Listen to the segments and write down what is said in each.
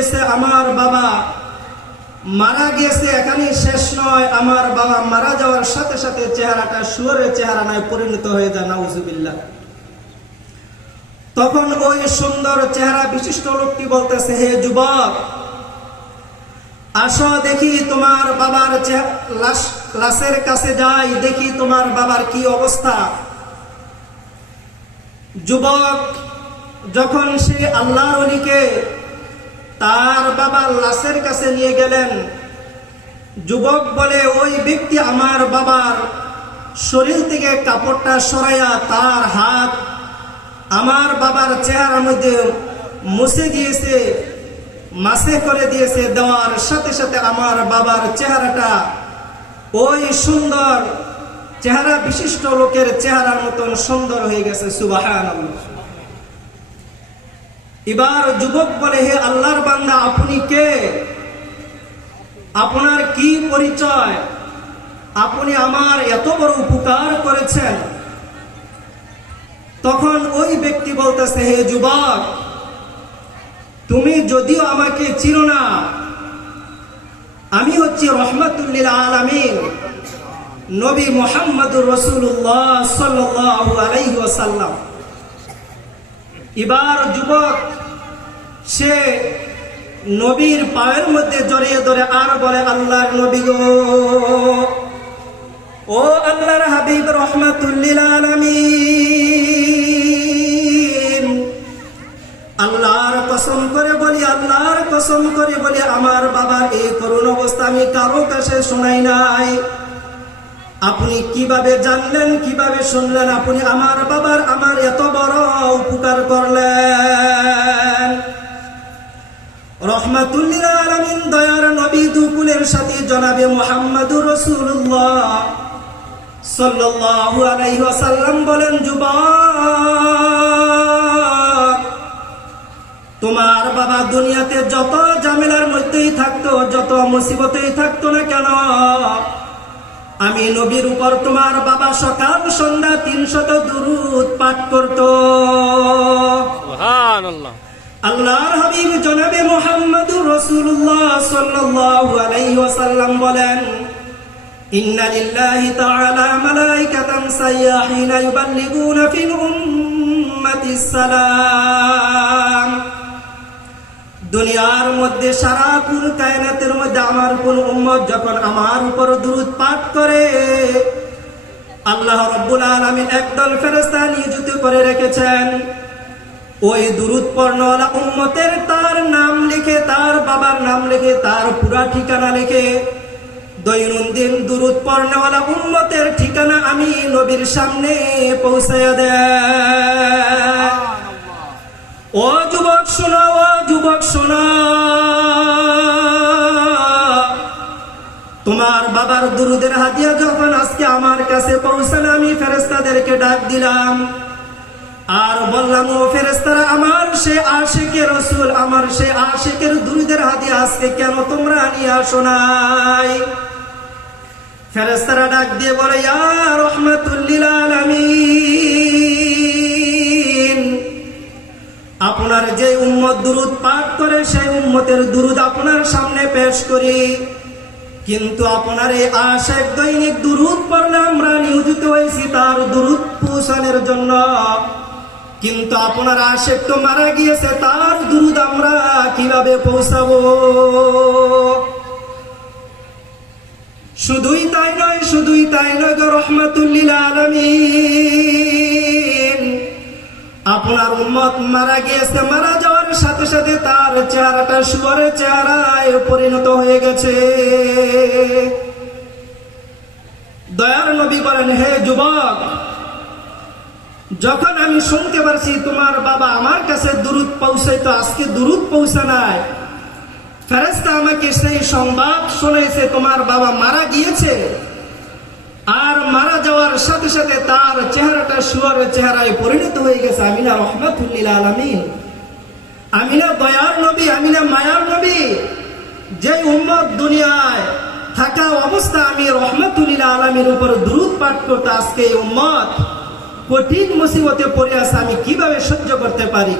গিয়েছে, আমার বাবা মারা গিয়েছে, এখানে শেষ নয়, আমার বাবা মারা যাওয়ার সাথে সাথে চেহারাটা শুয়োরের চেহারা নয় পরিণত হয়ে যায়, নাউজুবিল্লাহ। তখন ওই সুন্দর চেহারা বিশিষ্ট লোকটি বলতেছে, হে যুবক, আসো দেখি তোমার বাবার লাশের কাছে যাই, দেখি তোমার বাবার কি অবস্থা। যুবক যখন সে আল্লাহর ওলিকে তার বাবার লাশের কাছে নিয়ে গেলেন, যুবক বলে, ওই ব্যক্তি আমার বাবার শরীর থেকে কাপড়টা সরাইয়া তার হাত আমার বাবার চেহারার মধ্যে মুছে দিয়েছে, মাসে করে দিয়েছে। দেওয়ার সাথে সাথে আমার বাবার চেহারাটা ওই সুন্দর চেহারা বিশিষ্ট লোকের চেহারার মতন সুন্দর হয়ে গেছে। সুবহানাল্লাহ। এবার যুবক বলে, হে আল্লাহর বান্দা, আপনি কে? আপনার কি পরিচয়? আপনি আমার এত বড় উপকার করেছেন। তখন ওই ব্যক্তি বলতেছে, হে যুবক, তুমি যদিও আমাকে চিনো না, আমি হচ্ছি রাহমাতুল লিল আলামিন, নবী মুহাম্মদুর রাসূলুল্লাহ সাল্লাল্লাহু আলাইহি ওয়াসাল্লাম। এবার যুবক সে নবীর পায়ের মধ্যে জড়িয়ে ধরে আর বলে, আল্লাহর নবী গো, ও আল্লাহর হাবিব রাহমাতুল লিল আলামিন, আল্লাহর কসম করে বলি, আল্লাহর কসম করে বলি, আমার বাবার এই করুণ অবস্থা আমি কারো কাছে শোনাই নাই। আপনি কিভাবে জানলেন, কিভাবে শুনলেন? আপনি আমার বাবার আমার এত বড় উপকার করলেন। রাহমাতুল লিল আলামিন দয়ার নবী দুকুলের সাথে জনাবে মুহাম্মদুর রাসূলুল্লাহ সাল্লাল্লাহু আলাইহি ওয়াসাল্লাম বলেন, যুবক, তোমার বাবা দুনিয়াতে যত ঝামেলার মধ্যেই থাকতো, যত মুসিবতেই থাকতো না কেন, আমি নবীর উপর তোমার বাবা সকাল সন্ধ্যা 300 দুরূদ পাঠ করত। সুবহানাল্লাহ। আল্লাহর হাবিব জনাবে মুহাম্মদুর রাসূলুল্লাহ সাল্লাল্লাহু আলাইহি ওয়াসাল্লাম বলেন, ইন্না লিল্লাহি তাআলা মালাইকাতান সাইয়াহিনা ইউবাল্লিগুনা ফিল উম্মাতিস সালাম। দুনিয়ার মধ্যে সারা কুল কায়নাতের মধ্যে আমার কোন উম্মত যখন আমার উপর দুরূদ পাঠ করে, আল্লাহ রাব্বুল আলামিন একদল ফেরেশতা নিযুক্ত করে রেখেছেন। ওই দুরূদ পড়নেওয়ালা উম্মতের তার নাম লিখে, তার বাবার নাম লিখে, তার পুরা ঠিকানা লিখে, দৈনন্দিন দুরূদ পড়নেওয়ালা উম্মতের ঠিকানা আমি নবীর সামনে পৌঁছায়া দেয়। ও যুবক শোনো, ও যুবক শোনো, তোমার বাবার দুরূদের হাদিয়া যখন আজকে আমার কাছে পৌঁছালো, আমি ফেরেশতাদেরকে ডাক দিলাম আর বললাম, ও ফেরেশতারা, আমার সে আশিকে রাসূল, আমার সে আশিকের দুরূদের হাদিয়া আজকে কেন তোমরা নিয়ে আসো নাই? ফেরেশতারা ডাক দিয়ে বলে, ইয়া রাহমাতুল লিল আলামিন, আপনার যে উম্মত দুরূদ পাঠ করে সেই উম্মতের দুরূদ আপনার সামনে পেশ করি, কিন্তু আপনার এই আশিক দৈনিক দুরূদ পড়লে আমরা নিয়োজিত হয়েছি তার দুরূদ পৌঁছানোর জন্য, কিন্তু আপনার আশিক তো মারা গিয়েছে, তার দুরূদ আমরা কিভাবে পৌঁছাবো? শুধুই তাই নয়, শুধুই তাই নয় গো রাহমাতুল লিল আলামিন, আপনার উম্মত মারা গিয়েছে, মারা যাওয়ার সাথে সাথে তার চেহারাটা শুয়োরের চেহারায় পরিণত হয়ে গেছে। দয়ার নবী বলেন, হে যুবক, যখন আমি শুনতে পারছি তোমার বাবা আমার কাছে দুরূদ পৌঁছাইতো, আজকে দুরূদ পৌঁছা নাই, ফেরেশতা আমাকে সেই সংবাদ শোনাইছে তোমার বাবা মারা গিয়েছে, আর মারা যাওয়ার সাথে সাথে তার চেহারাটা শুয়োরের চেহারায় পরিণত হয়ে গেছে। আমি না রাহমাতুল লিল আলামিন, আমি না দয়ার নবী, আমি না মায়ার নবী, যে উম্মত দুনিয়ায় থাকা অবস্থা আমি রাহমাতুল লিল আলামিনের উপর দুরূদ পাঠ করতে, আজকে এই উম্মত কঠিন মুসিবতে পড়ে আছে, আমি কিভাবে সহ্য করতে পারি?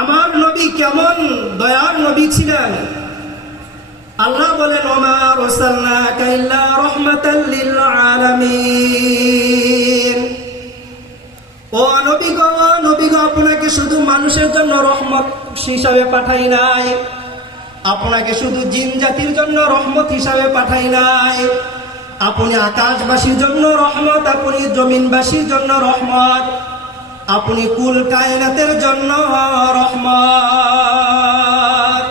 আমার নবী নবী কেমন দয়ার নবী ছিলেন। আল্লাহ বলেন ওমা আরসালনাকা ইল্লা রাহমাতাল লিল আলামিন। ও নবী গো আপনাকে শুধু মানুষের জন্য রহমত হিসাবে পাঠাই নাই, আপনাকে শুধু জিন জাতির জন্য রহমত হিসাবে পাঠাই নাই, আপনি আকাশবাসীর জন্য রহমত, আপনি জমিনবাসীর জন্য রহমত, আপনি কুল কায়নাতের জন্য রহমত।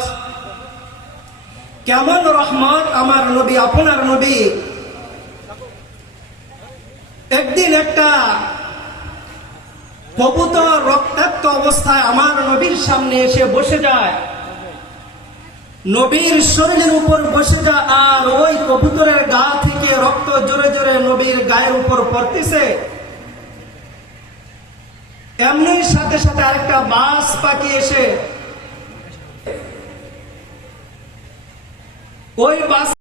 কেমন রহমত আমার নবী, আপনার নবী। একদিন একটা কবুতর রক্তাক্ত অবস্থায় আমার নবীর সামনে এসে বসে যায়, নবীর শরীরের উপর বসে যায়, আর ওই কবুতরের গা থেকে রক্ত জোরে জোরে নবীর গায়ের উপর পড়তেছে। এমনি সাথে সাথে আরেকটা বাজ পাখি এসে ওই বাজ